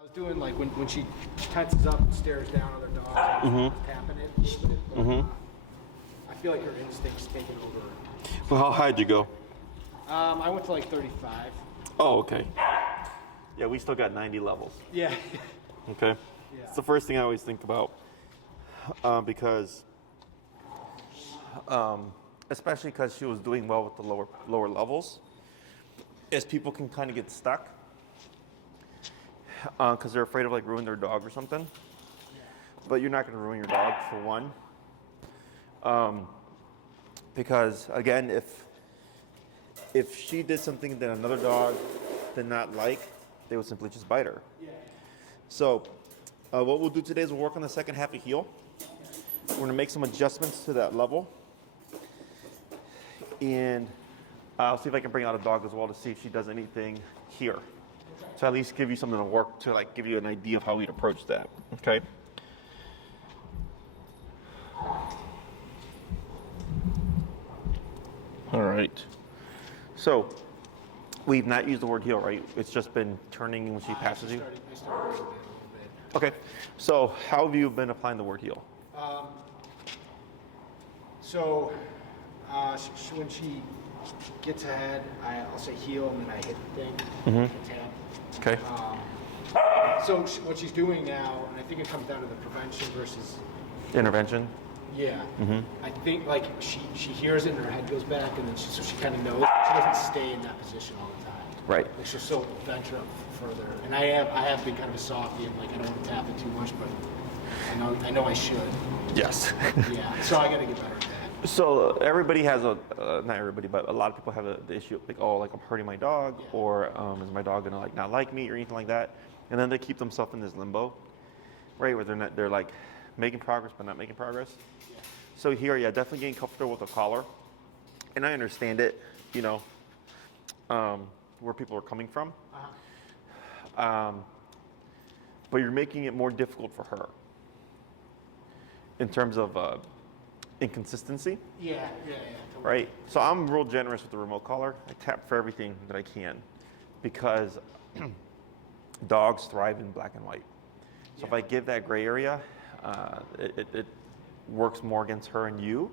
I was doing like when she tenses up and stares down other dogs, I was tapping it a little bit, but I feel like her instinct's taking over. Well, how high did you go? I went to like 35. Oh, okay. Yeah, we still got 90 levels. Yeah. Okay. Yeah. It's the first thing I always think about because, especially because she was doing well with the lower levels, is people can kind of get stuck because they're afraid of like ruining their dog or something. But you're not going to ruin your dog for one, because again, if she did something that another dog did not like, they would simply just bite her. So what we'll do today is we'll work on the second half of heel. We're going to make some adjustments to that level, and I'll see if I can bring out a dog as well to see if she does anything here. So at least give you something to work to, like give you an idea of how we'd approach that. Okay. All right. So we've not used the word heel, right? It's just been turning when she passes you. I started with it a little bit. Okay. So how have you been applying the word heel? When she gets ahead, I'll say heel and then I hit the thing, tap. Okay. What she's doing now, and I think it comes down to the prevention versus Intervention. yeah. I think like she hears it and her head goes back, and then she kind of knows, but she doesn't stay in that position all the time. Right. Like she'll still venture up further. And I have been kind of a softie, and like I don't want to tap it too much, but I know I should. Yes. Yeah. So I got to get better at that. So everybody has not everybody, but a lot of people have the issue of like, oh, like I'm hurting my dog, or is my dog gonna like not like me or anything like that, and then they keep themselves in this limbo, right, where they're like making progress but not making progress. Yeah. So here, yeah, definitely getting comfortable with the collar, and I understand it, you know, where people are coming from, but you're making it more difficult for her in terms of inconsistency. Yeah. Totally. Right. So I'm real generous with the remote collar. I tap for everything that I can because dogs thrive in black and white. So if I give that gray area, it works more against her and you,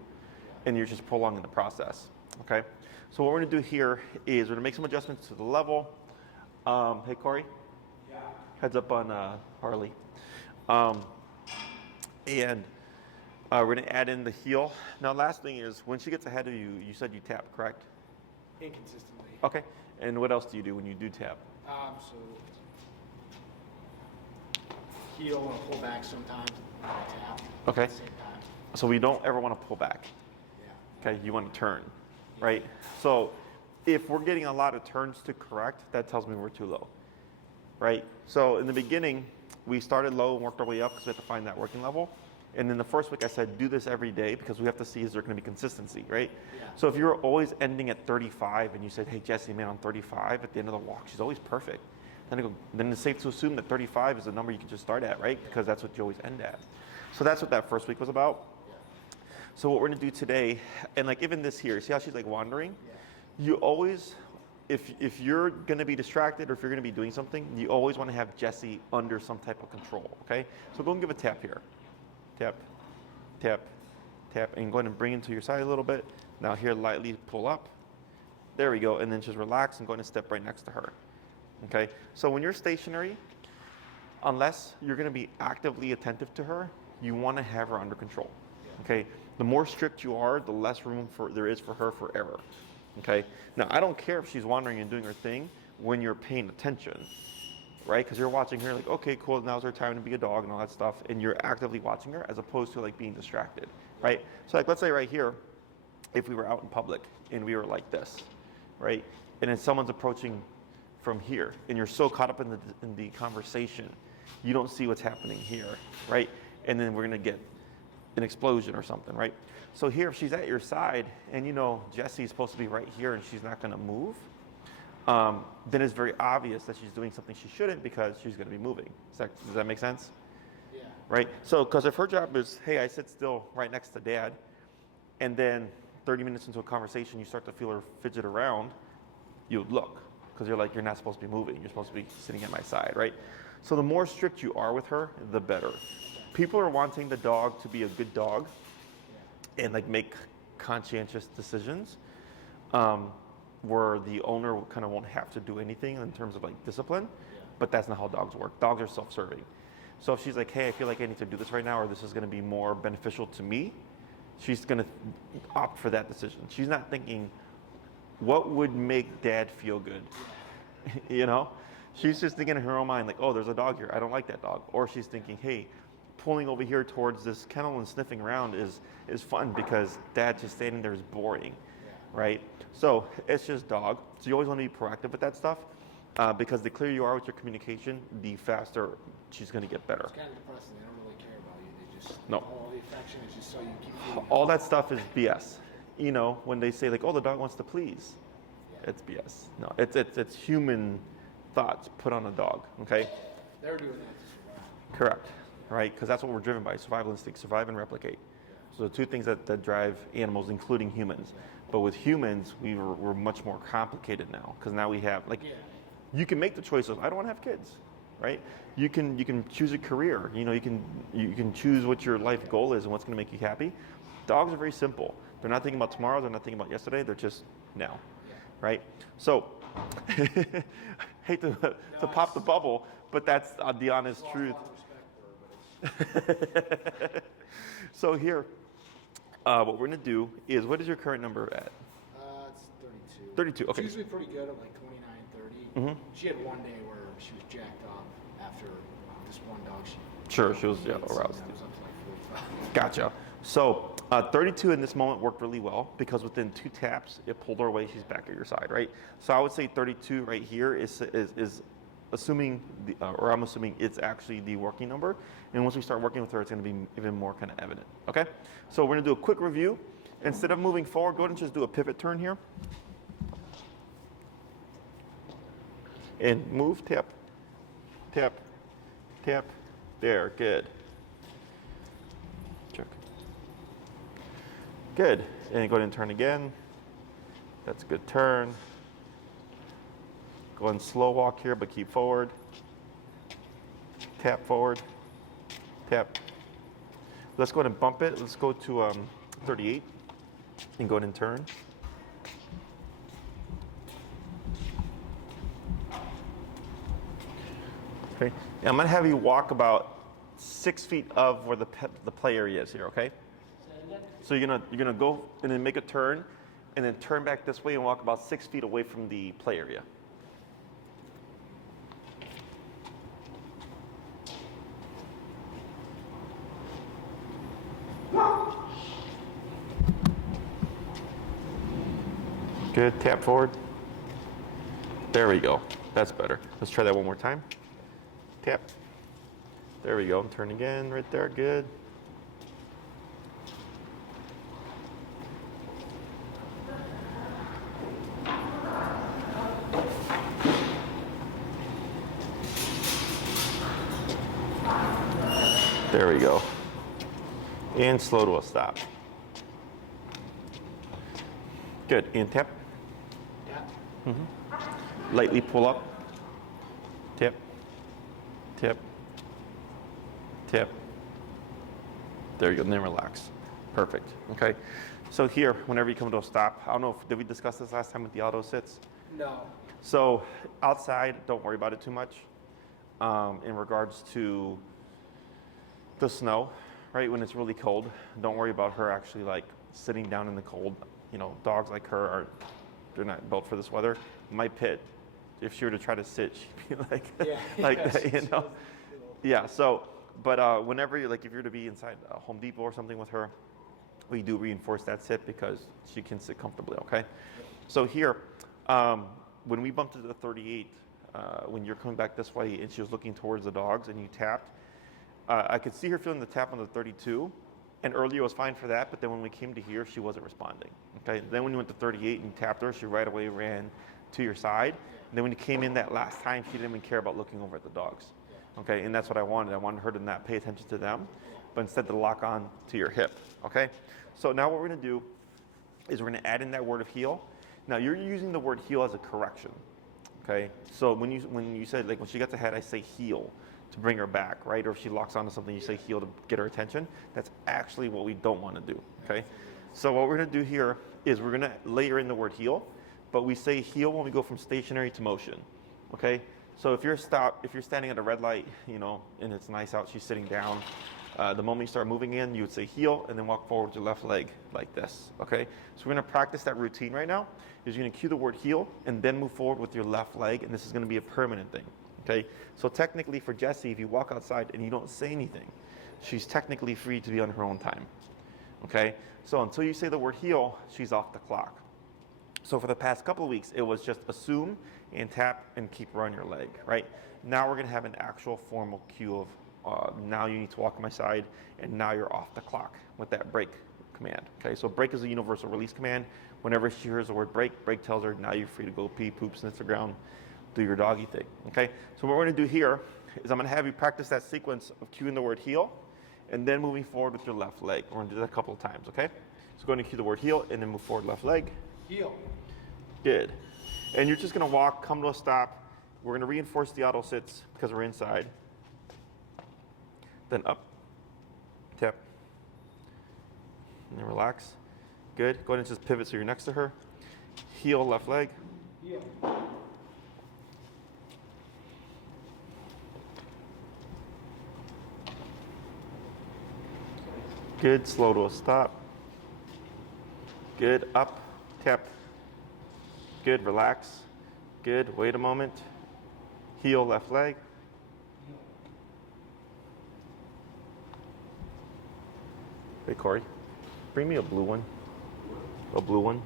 and you're just prolonging the process. Okay. So what we're going to do here is we're going to make some adjustments to the level. Hey, Corey. Yeah. Heads up on Harley. And we're going to add in the heel. Now, last thing is when she gets ahead of you, you said you tap, correct? Inconsistently. Okay. And what else do you do when you do tap? So heel and pull back sometimes, and I tap Okay. at the same time. So we don't ever want to pull back. Yeah. Okay. You want to turn, right? So if we're getting a lot of turns to correct, that tells me we're too low, right? So in the beginning, we started low and worked our way up because we had to find that working level. And then the first week I said, do this every day because we have to see is there going to be consistency, right? Yeah. So if you're always ending at 35 and you said, hey, Jessie, man, on 35 at the end of the walk, she's always perfect. Then it's safe to assume that 35 is the number you can just start at, right? Because that's what you always end at. So that's what that first week was about. Yeah. So what we're going to do today, and like even this here, see how she's like wandering? Yeah. You always, if you're going to be distracted or if you're going to be doing something, you always want to have Jessie under some type of control, okay? So go and give a tap here. Tap, tap, tap, and go ahead and bring it to your side a little bit. Now here, lightly pull up. There we go, and then just relax and go ahead and step right next to her. Okay, so when you're stationary, unless you're gonna be actively attentive to her, you wanna have her under control. Okay, the more strict you are, the less room there is for her for error. Okay, now I don't care if she's wandering and doing her thing when you're paying attention. Right? Because you're watching her like, okay, cool, now's her time to be a dog and all that stuff, and you're actively watching her as opposed to like being distracted, right? So like, let's say right here, if we were out in public and we were like this, right? And then someone's approaching from here, and you're so caught up in the conversation, you don't see what's happening here, right? And then we're gonna get an explosion or something, right? So here, if she's at your side, and you know Jessie's supposed to be right here, and she's not gonna move, then it's very obvious that she's doing something she shouldn't because she's going to be moving. Does that make sense? Yeah. Right? So, because if her job is, hey, I sit still right next to Dad, and then 30 minutes into a conversation, you start to feel her fidget around, you would look because you're like, you're not supposed to be moving. You're supposed to be sitting at my side, right? So the more strict you are with her, the better. People are wanting the dog to be a good dog and like make conscientious decisions, where the owner kind of won't have to do anything in terms of like discipline, but that's not how dogs work. Dogs are self-serving. So if she's like, hey, I feel like I need to do this right now, or this is going to be more beneficial to me, she's going to opt for that decision. She's not thinking, what would make dad feel good? You know? She's just thinking in her own mind, like, oh, there's a dog here. I don't like that dog. Or she's thinking, hey, pulling over here towards this kennel and sniffing around is fun because dad just standing there is boring, right? So it's just dog. So you always want to be proactive with that stuff, because the clearer you are with your communication, the faster she's going to get better. It's kind of depressing. They don't really care about you. They just, No. all the affection is just so you keep feeding All that stuff is BS. You know, when they say like, oh, the dog wants to please, it's BS. No, it's human thoughts put on a dog, okay? They're doing that to survive. Correct, right? Because that's what we're driven by, survival instinct, survive and replicate. So the two things that drive animals, including humans. But with humans, we're much more complicated now, because now we have, like, you can make the choice of, I don't want to have kids, right? You can choose a career. You know, you can choose what your life goal is and what's going to make you happy. Dogs are very simple. They're not thinking about tomorrow. They're not thinking about yesterday. They're just now, right? So, hate to pop the bubble, but that's the honest truth. So here, what we're going to do is, what is your current number at? It's 32. 32, okay. She's usually pretty good at like 29, 30. She had one day where she was jacked up after this one dog. Sure, she was aroused. That was up to like 45. Gotcha. So 32 in this moment worked really well, because within 2 taps, it pulled her away. She's back at your side, right? So I would say 32 right here is assuming, or I'm assuming it's actually the working number. And once we start working with her, it's going to be even more kind of evident, okay? So we're going to do a quick review. Instead of moving forward, go ahead and just do a pivot turn here. And move, tap, tap, tap. There, good. Check. Good. And go ahead and turn again. That's a good turn. Go and slow walk here, but keep forward. Tap forward. Tap. Let's go ahead and bump it. Let's go to 38 and go ahead and turn. Okay. And I'm going to have you walk about 6 feet of where the play area is here, okay? So you're gonna go and then make a turn, and then turn back this way and walk about 6 feet away from the play area. Good, tap forward. There we go, that's better. Let's try that one more time. Tap. There we go, turn again, right there, good. There we go. And slow to a stop. Good, and tap. Lightly pull up. Tap. Tap. Tap. There you go, and then relax. Perfect, okay? So here, whenever you come to a stop, I don't know, did we discuss this last time with the auto sits? No. So outside, don't worry about it too much. In regards to the snow, right, when it's really cold, don't worry about her actually like sitting down in the cold. You know, dogs like her they're not built for this weather. My pit, if she were to try to sit, she'd be like, like that, you know? Yeah, so, but whenever you're like, if you're to be inside Home Depot or something with her, we do reinforce that sit because she can sit comfortably, okay? So here, when we bumped into the 38, when you're coming back this way and she was looking towards the dogs and you tapped, I could see her feeling the tap on the 32, and earlier was fine for that, but then when we came to here, she wasn't responding, okay? Then when you went to 38 and you tapped her, she right away ran to your side. And then when you came in that last time, she didn't even care about looking over at the dogs, okay? And that's what I wanted. I wanted her to not pay attention to them, but instead to lock on to your hip, okay? So now what we're gonna do is we're gonna add in that word of heel. Now you're using the word heel as a correction, Okay, so when you said, like, when she gets ahead, I say heel to bring her back, right? Or if she locks onto something, you say heel to get her attention. That's actually what we don't want to do. Okay, so what we're going to do here is we're going to layer in the word heel, but we say heel when we go from stationary to motion. Okay, so if you're standing at a red light, you know, and it's nice out, she's sitting down. The moment you start moving in, you would say heel and then walk forward with your left leg like this, okay? So we're gonna practice that routine right now. Is you're gonna cue the word heel and then move forward with your left leg, and this is gonna be a permanent thing, okay? So technically for Jessie, if you walk outside and you don't say anything, she's technically free to be on her own time, okay? So until you say the word heel, she's off the clock. So for the past couple of weeks, it was just assume and tap and keep her on your leg, right? Now we're gonna have an actual formal cue of now you need to walk on my side, and now you're off the clock with that break command. Okay, so break is a universal release command. Whenever she hears the word break, break tells her now you're free to go pee, poop, sniff the ground, do your doggy thing. Okay, so what we're going to do here is I'm going to have you practice that sequence of cueing the word heel, and then moving forward with your left leg. We're going to do that a couple of times. Okay, so go ahead and cue the word heel, and then move forward left leg. Heel. Good, and you're just going to walk, come to a stop. We're going to reinforce the auto sits because we're inside. Then up, tap, and then relax. Good. Go ahead and just pivot so you're next to her. Heel, left leg. Heel. Good. Slow to a stop. Good. Up, tap. Good. Relax. Good. Wait a moment. Heel, left leg. Hey, Corey, bring me a blue one. A blue one.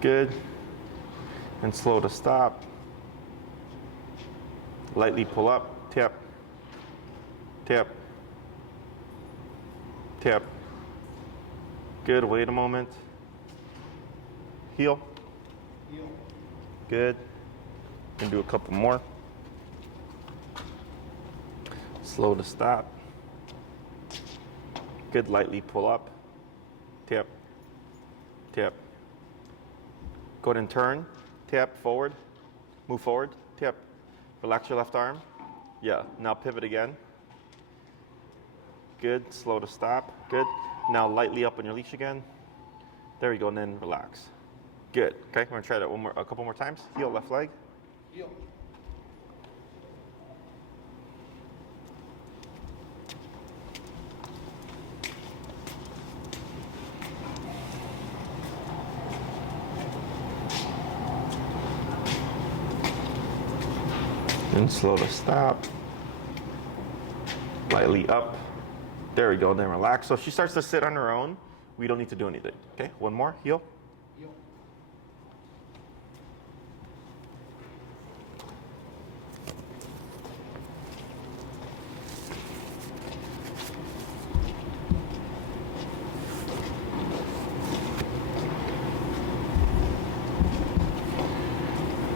Good. And slow to stop. Lightly pull up. Tap. Tap. Tap. Good. Wait a moment. Heel. Heel. Good. And do a couple more. Slow to stop. Good, lightly pull up. Tap, tap. Go ahead and turn. Tap forward. Move forward. Tap. Relax your left arm. Yeah, now pivot again. Good, slow to stop. Good. Now lightly up on your leash again. There you go, and then relax. Good. Okay, we're gonna try that a couple more times. Heel, left leg. Heel. And slow to stop. Lightly up. There we go, then relax. So if she starts to sit on her own, we don't need to do anything. Okay, one more, heel. Heel.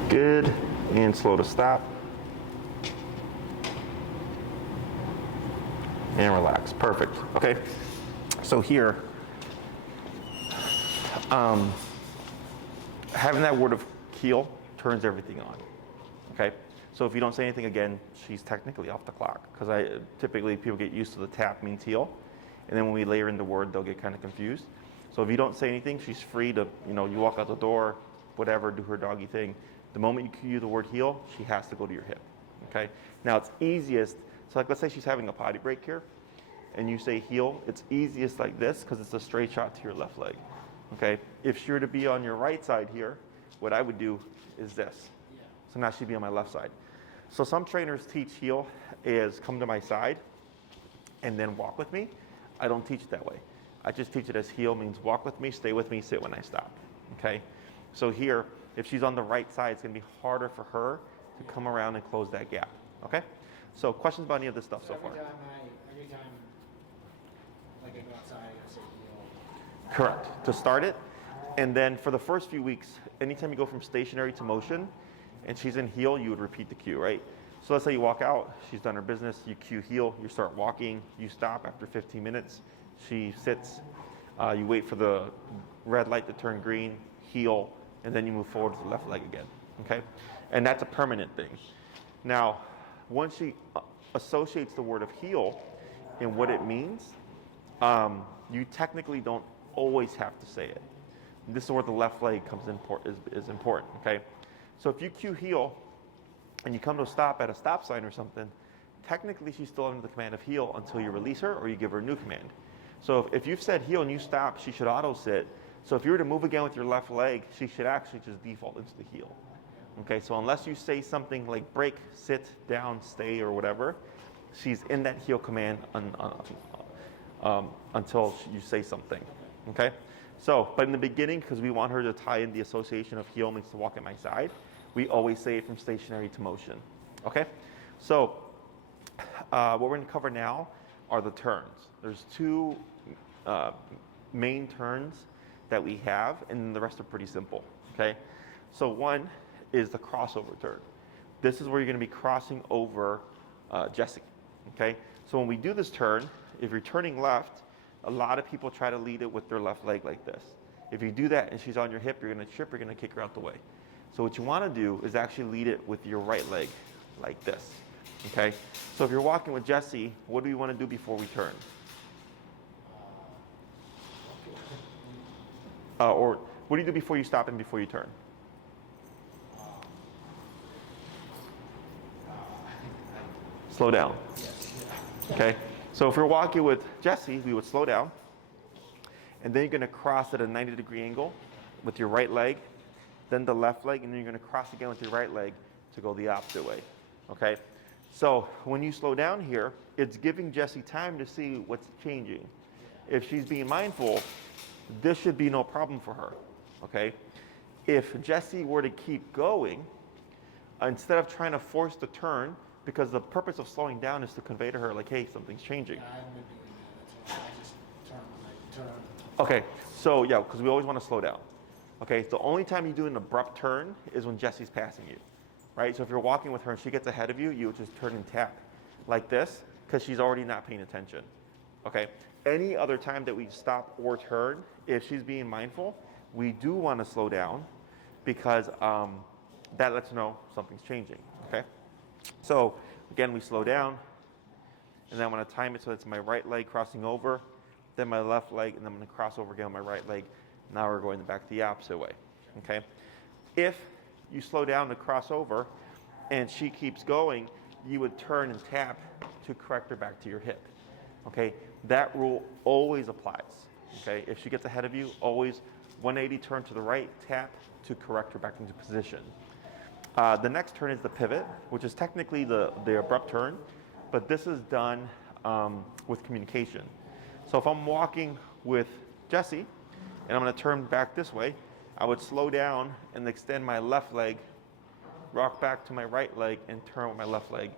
Good, and slow to stop. And relax, perfect. Okay, so here, having that word of heel turns everything on, okay? So if you don't say anything again, she's technically off the clock, because typically people get used to the tap means heel, and then when we layer in the word, they'll get kind of confused. So if you don't say anything, she's free to, you walk out the door, whatever, do her doggy thing. The moment you cue the word heel, she has to go to your hip, okay? Now it's easiest, so like let's say she's having a potty break here, and you say heel, it's easiest like this because it's a straight shot to your left leg, okay? If she were to be on your right side here, what I would do is this. Yeah. So now she'd be on my left side. So some trainers teach heel as come to my side and then walk with me. I don't teach it that way. I just teach it as heel means walk with me, stay with me, sit when I stop, okay? So here, if she's on the right side, it's gonna be harder for her to come around and close that gap, okay? So questions about any of this stuff so far? Every time, like I go outside, I say heel. Correct, to start it. And then for the first few weeks, anytime you go from stationary to motion and she's in heel, you would repeat the cue, right? So let's say you walk out, she's done her business, you cue heel, you start walking, you stop after 15 minutes, she sits, you wait for the red light to turn green, heel, and then you move forward with the left leg again, okay? And that's a permanent thing. Now, once she associates the word of heel and what it means, you technically don't always have to say it. This is where the left leg comes in, is important, okay? So if you cue heel and you come to a stop at a stop sign or something, technically she's still under the command of heel until you release her or you give her a new command. So if you've said heel and you stop, she should auto sit. So if you were to move again with your left leg, she should actually just default into the heel. Okay, so unless you say something like break, sit, down, stay, or whatever, she's in that heel command until you say something. Okay, so but in the beginning, because we want her to tie in the association of heel means to walk at my side, we always say it from stationary to motion. Okay, so what we're going to cover now are the turns. There's two main turns that we have, and the rest are pretty simple. Okay, so one is the crossover turn. This is where you're going to be crossing over Jessie. Okay, so when we do this turn, if you're turning left, a lot of people try to lead it with their left leg like this. If you do that and she's on your hip, you're going to trip, you're going to kick her out the way. So what you want to do is actually lead it with your right leg like this. Okay, so if you're walking with Jessie, what do you want to do before we turn? Or what do you do before you stop and before you turn? Slow down. Okay, so if we're walking with Jessie, we would slow down, and then you're going to cross at a 90-degree angle with your right leg, then the left leg, and then you're going to cross again with your right leg to go the opposite way. Okay, so when you slow down here, it's giving Jessie time to see what's changing. If she's being mindful, this should be no problem for her. Okay, if Jessie were to keep going, instead of trying to force the turn, because the purpose of slowing down is to convey to her, like, hey, something's changing. Yeah, I haven't been doing that. That's why I just turn. Okay, so yeah, because we always want to slow down. Okay, the only time you do an abrupt turn is when Jessie's passing you, right? So if you're walking with her and she gets ahead of you, you would just turn and tap like this, because she's already not paying attention. Okay, any other time that we stop or turn, if she's being mindful, we do want to slow down, because that lets her know something's changing. Okay. So again, we slow down, and then I'm going to time it so it's my right leg crossing over, then my left leg, and then I'm going to cross over again on my right leg. Now we're going back the opposite way. Okay. If you slow down to cross over, and she keeps going, you would turn and tap to correct her back to your hip. Okay. That rule always applies. Okay. If she gets ahead of you, always 180 turn to the right, tap to correct her back into position. The next turn is the pivot, which is technically the abrupt turn, but this is done with communication. So if I'm walking with Jessie and I'm going to turn back this way, I would slow down and extend my left leg, rock back to my right leg, and turn with my left leg.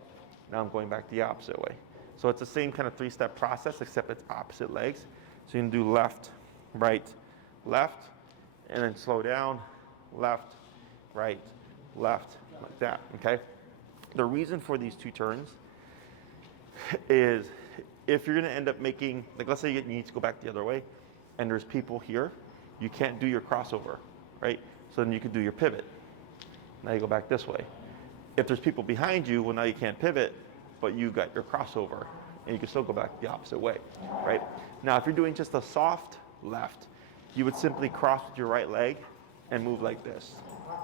Now I'm going back the opposite way. So it's the same kind of three-step process, except it's opposite legs. So you can do left, right, left, and then slow down, left, right, left, like that. Okay. The reason for these two turns is if you're going to end up making, like, let's say you need to go back the other way and there's people here, you can't do your crossover, right? So then you could do your pivot. Now you go back this way. If there's people behind you, well, now you can't pivot, but you got your crossover and you can still go back the opposite way, right? Now if you're doing just a soft left, you would simply cross with your right leg and move like this.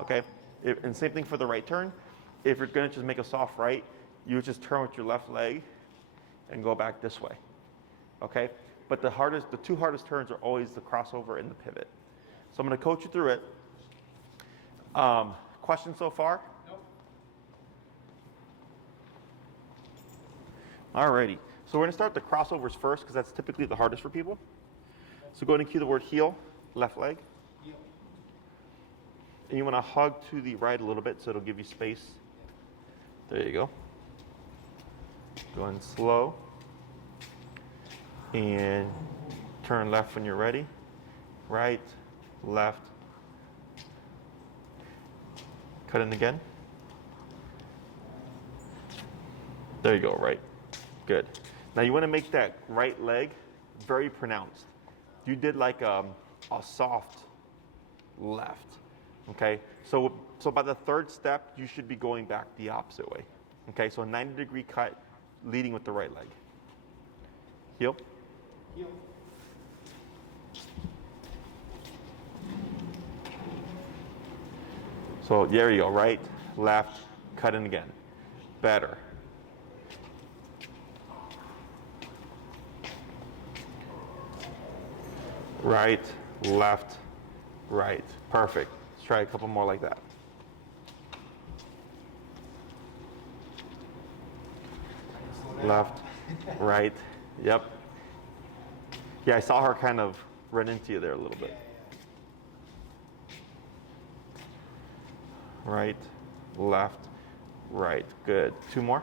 Okay. And same thing for the right turn. If you're going to just make a soft right, you would just turn with your left leg and go back this way. Okay? But the two hardest turns are always the crossover and the pivot. So I'm going to coach you through it. Questions so far? Nope. Alrighty. So we're going to start the crossovers first, because that's typically the hardest for people. So go ahead and cue the word heel, left leg. And you want to hug to the right a little bit so it'll give you space. There you go. Going slow. And turn left when you're ready. Right, left. Cut in again. There you go, right. Good. Now you want to make that right leg very pronounced. You did like a soft left. Okay, so by the third step, you should be going back the opposite way. Okay, so a 90-degree cut, leading with the right leg. Heel. Heel. So there you go, right, left, cut in again. Better. Right, left, right. Perfect. Let's try a couple more like that. Left, right, yep. Yeah, I saw her kind of run into you there a little bit. Right, left, right. Good. Two more.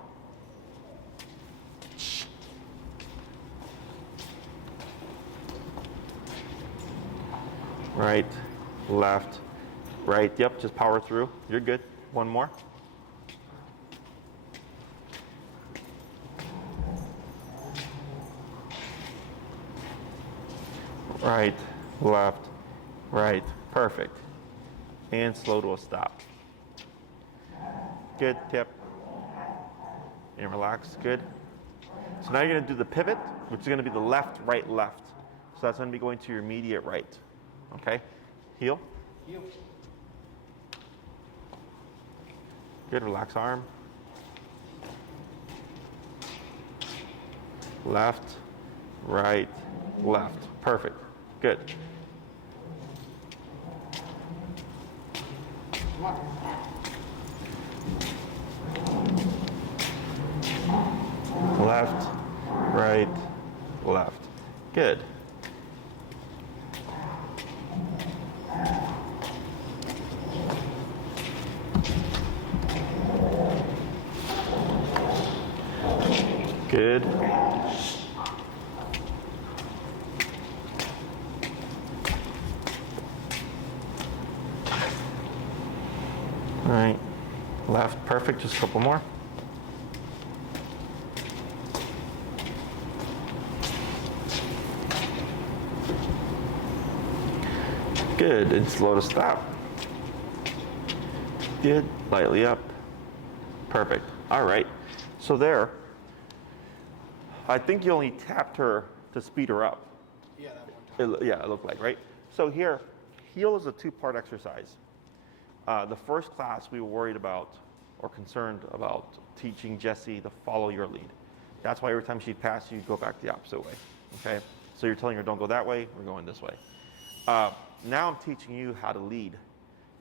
Right, left, right. Yep, just power through. You're good. One more. Right, left, right. Perfect. And slow to a stop. Good. Tip. And relax. Good. So now you're going to do the pivot, which is going to be the left, right, left. So that's going to be going to your immediate right. Okay? Heel. Heel. Good. Relax arm. Left, right, left. Perfect. Good. Come on. Left, right, left. Good. Good. All right. Left, perfect. Just a couple more. Good, and slow to stop. Good, lightly up. Perfect. All right. So there, I think you only tapped her to speed her up. Yeah, that one time. Yeah, it looked like, right? So here, heel is a two-part exercise. The first class we were worried about or concerned about teaching Jessie to follow your lead. That's why every time she'd pass you, go back the opposite way, okay? So you're telling her, don't go that way, we're going this way. Now I'm teaching you how to lead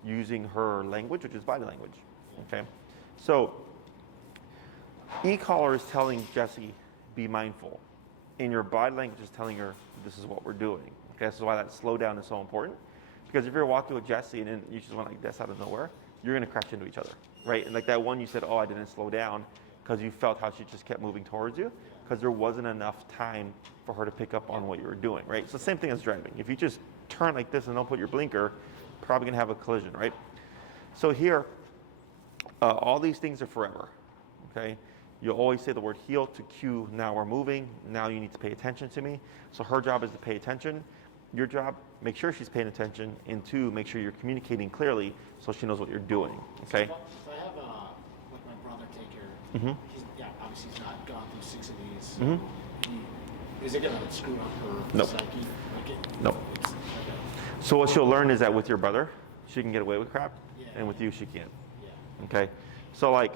using her language, which is body language, okay? So e-collar is telling Jessie, be mindful. And your body language is telling her, this is what we're doing. Okay, this is why that slowdown is so important. Because if you're walking with Jessie and then you just went like this out of nowhere, you're gonna crash into each other, right? And like that one you said, oh, I didn't slow down, because you felt how she just kept moving towards you, because there wasn't enough time for her to pick up on what you were doing, right? It's the same thing as driving. If you just turn like this and don't put your blinker, probably gonna have a collision, right? So here, all these things are forever, okay? You always say the word heel to cue, now we're moving, now you need to pay attention to me. So her job is to pay attention. Your job, make sure she's paying attention, and two, make sure you're communicating clearly so she knows what you're doing, okay? So if I have, like my brother take her, he's, obviously he's not gone through 6 of these. Is it gonna screw up her Nope. psyche? Nope. Okay. So what she'll learn is that with your brother, she can get away with crap, Yeah. and with you, she can't, Yeah. okay? So like,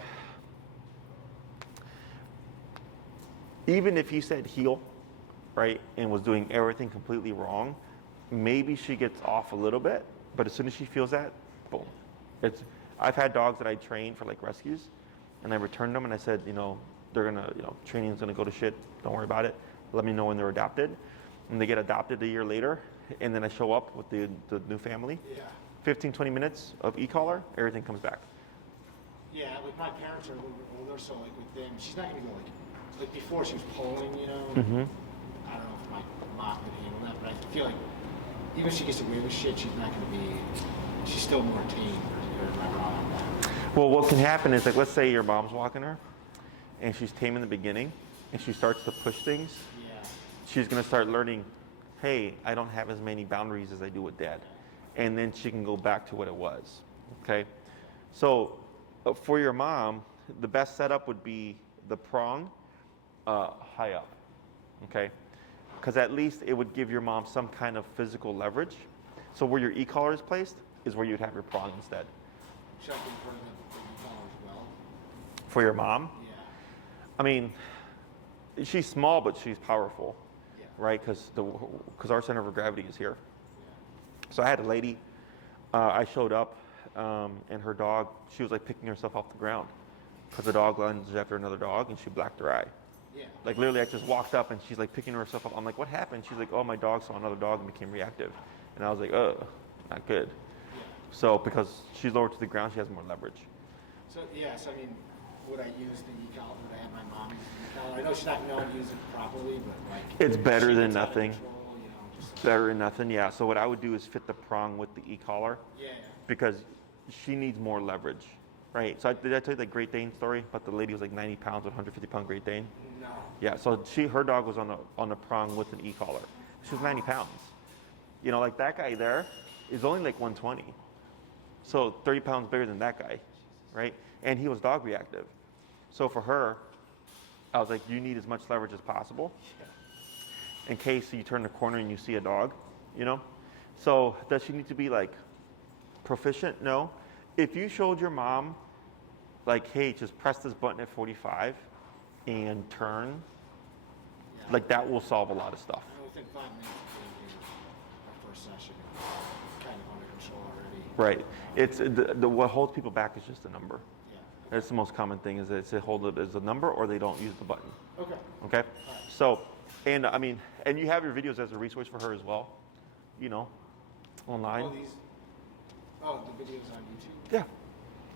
even if you said heel, right, and was doing everything completely wrong, maybe she gets off a little bit, but as soon as she feels that, boom. I've had dogs that I trained for like rescues, and I returned them and I said, they're gonna, training's gonna go to shit, don't worry about it. Let me know when they're adopted. And they get adopted a year later, and then I show up with the new family. Yeah. 15, 20 minutes of e-collar, everything comes back. Yeah, like my parents are a little bit older, so like with them, she's not gonna go like before she was pulling, I don't know if my mom could handle that, but I feel like even if she gets away with shit, she's still more tame, or am I wrong on that? Well, what can happen is, like, let's say your mom's walking her, and she's tame in the beginning, and she starts to push things. Yeah. She's gonna start learning, hey, I don't have as many boundaries as I do with dad. and then she can go back to what it was, okay? So for your mom, the best setup would be the prong high up, okay? Because at least it would give your mom some kind of physical leverage. So where your e-collar is placed is where you'd have your prong instead. Should I put the e-collar as well? For your mom? Yeah. I mean, she's small, but she's powerful, Yeah. right? Because our center of gravity is here. Yeah. So I had a lady, I showed up, and her dog, she was like picking herself off the ground because the dog lunged after another dog and she blacked her eye. Yeah. Like literally I just walked up and she's like picking herself up. I'm like, what happened? She's like, oh, my dog saw another dog and became reactive. And I was like, not good. Yeah. So because she's lower to the ground, she has more leverage. So yes, I mean, would I use the e-collar? Would I have my mom use the e-collar? I know she's not going to use it properly, but like It's better she than gets out of nothing. control, you know, just Better than nothing, yeah. So what I would do is fit the prong with the e-collar yeah. because she needs more leverage, right? So did I tell you that Great Dane story about the lady who was like 90 pounds with 150-pound Great Dane? No. Yeah, so her dog was on the prong with an e-collar. She was 90 pounds. You know, like that guy there is only like 120. So 30 pounds bigger than that guy, right? And he was dog reactive. So for her, I was like, you need as much leverage as possible in case you turn the corner and you see a dog, you know? So does she need to be like proficient? No. If you showed your mom, like, hey, just press this button at 45 and turn, Yeah. like that will solve a lot of stuff. I within 5 minutes of being here, our first session, kind of under control already. Right. It's what holds people back is just a number. Yeah. That's the most common thing is they hold it as a number or they don't use the button. Okay. Okay. Right. So, and I mean, and you have your videos as a resource for her as well, you know, online. The videos on YouTube. Yeah.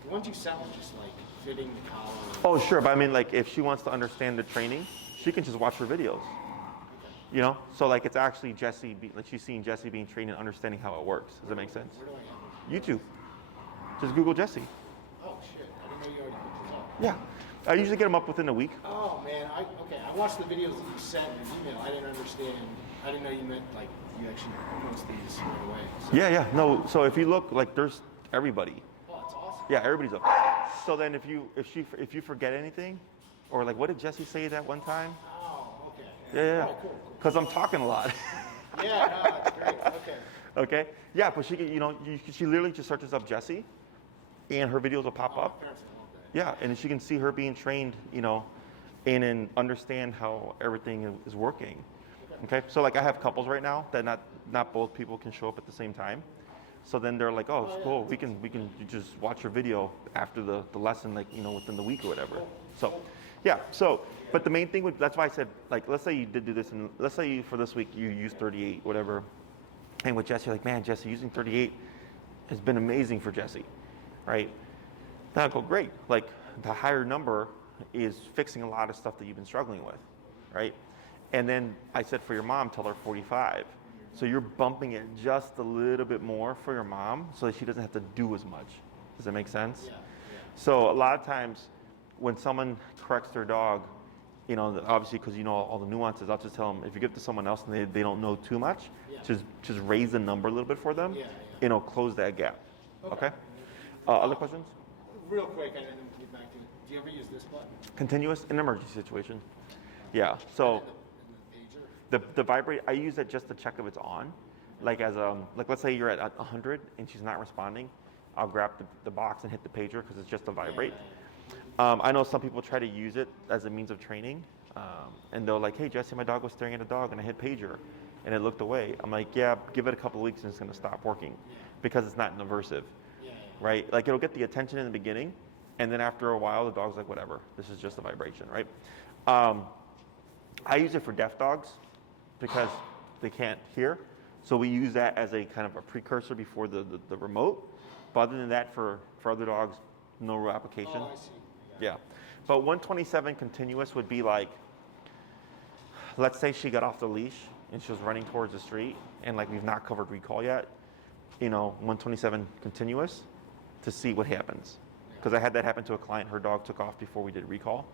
The ones you sent were just like fitting the collar. Oh, sure. But I mean, like, if she wants to understand the training, she can just watch her videos. Okay. You know, so like it's actually Jessie, like she's seeing Jessie being trained and understanding how it works. Does that make sense? Where do I have YouTube. Just Google Jessie. it? Oh shit! I didn't know you already put this up. Yeah. I usually get them up within a week. Oh man, I watched the videos that you sent in an email. I didn't understand. I didn't know you meant like you actually post these right away. So. Yeah, yeah. No, so if you look, like there's everybody. Oh, that's awesome. Yeah, everybody's up. So then if you forget anything, or like what did Jessie say that one time? Oh, okay. Yeah. Oh, cool. Because I'm talking a lot. Yeah, no, that's great. Okay. Okay. Yeah, but she literally just searches up Jessie, and her videos will pop up. Parents love that. Yeah, and she can see her being trained, you know, and understand how everything is working. Okay. So like I have couples right now that not both people can show up at the same time. So then they're like, oh, it's cool. We can just watch your video after the lesson, like, you know, within the week or whatever. So, yeah. So, but the main thing that's why I said, like, let's say you did do this, and let's say for this week you used 38, whatever. And with Jessie, you're like, man, Jessie, using 38 has been amazing for Jessie, right? Then I go, great. Like the higher number is fixing a lot of stuff that you've been struggling with, right? And then I said for your mom, tell her 45. So you're bumping it just a little bit more for your mom so that she doesn't have to do as much. Does that make sense? Yeah. So a lot of times when someone corrects their dog, you know, obviously because you know all the nuances, I'll just tell them, if you give it to someone else and they don't know too much, just raise the number a little bit for them, you know, close that gap. Okay? Other questions? Real quick, and then we'll get back to it. Do you ever use this button? Continuous in an emergency situation. Yeah, so In the pager? the vibrate, I use it just to check if it's on. Like like let's say you're at 100 and she's not responding, I'll grab the box and hit the pager because it's just a vibrate. I know some people try to use it as a means of training, and they're like, hey, Jessie, my dog was staring at a dog and I hit pager and it looked away. I'm like, yeah, give it a couple of weeks and it's gonna stop working because it's not an aversive, right? Like it'll get the attention in the beginning, and then after a while, the dog's like, whatever, this is just a vibration, right? I use it for deaf dogs because they can't hear. So we use that as a kind of a precursor before the remote. But other than that, for other dogs, no real application. Oh, I see. Yeah. But 127 continuous would be like, let's say she got off the leash and she was running towards the street and like we've not covered recall yet, you know, 127 continuous to see what happens. Because I had that happen to a client, her dog took off before we did recall.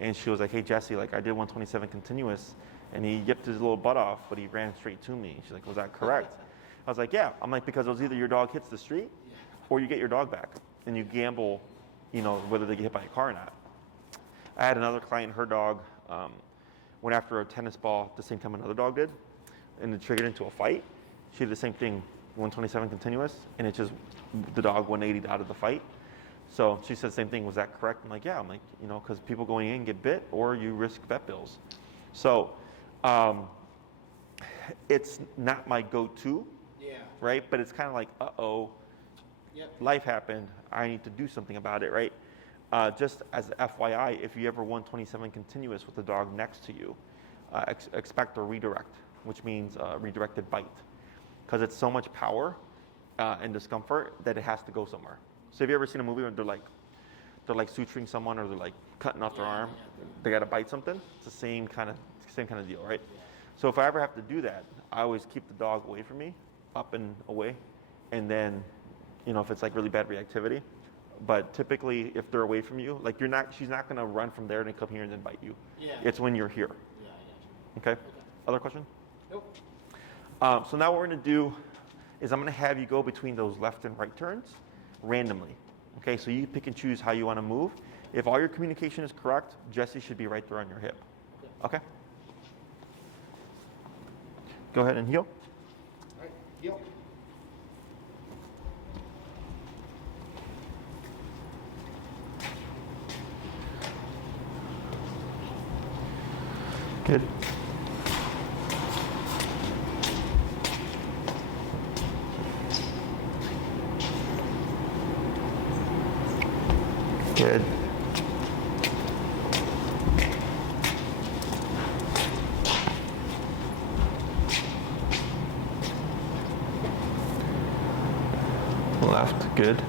And she was like, hey, Jessie, like I did 127 continuous and he yipped his little butt off, but he ran straight to me. She's like, was that correct? I was like, yeah. I'm like, because it was either your dog hits the street or you get your dog back and you gamble, you know, whether they get hit by a car or not. I had another client, her dog went after a tennis ball at the same time another dog did, and it triggered into a fight. She did the same thing, 127 continuous, and it just, the dog 180 out of the fight. So she said the same thing, was that correct? I'm like, yeah. I'm like, you know, because people going in get bit or you risk vet bills. So it's not my go-to, right? But it's kind of like, uh-oh, life happened. I need to do something about it, right? Just as FYI, if you ever 127 continuous with the dog next to you, expect a redirect, which means redirected bite. Because it's so much power and discomfort that it has to go somewhere. So have you ever seen a movie where they're like suturing someone or they're like cutting off their arm? They got to bite something. It's the same kind of deal, right? So if I ever have to do that, I always keep the dog away from me, up and away, and then, you know, if it's like really bad reactivity. But typically, if they're away from you, like she's not gonna run from there and come here and then bite you. It's when you're here. Okay. Other question? Nope. So now what we're gonna do is I'm gonna have you go between those left and right turns randomly. Okay, so you pick and choose how you wanna move. If all your communication is correct, Jessie should be right there on your hip. Okay? Go ahead and heel. All right, heel. Good. Good. Left, good.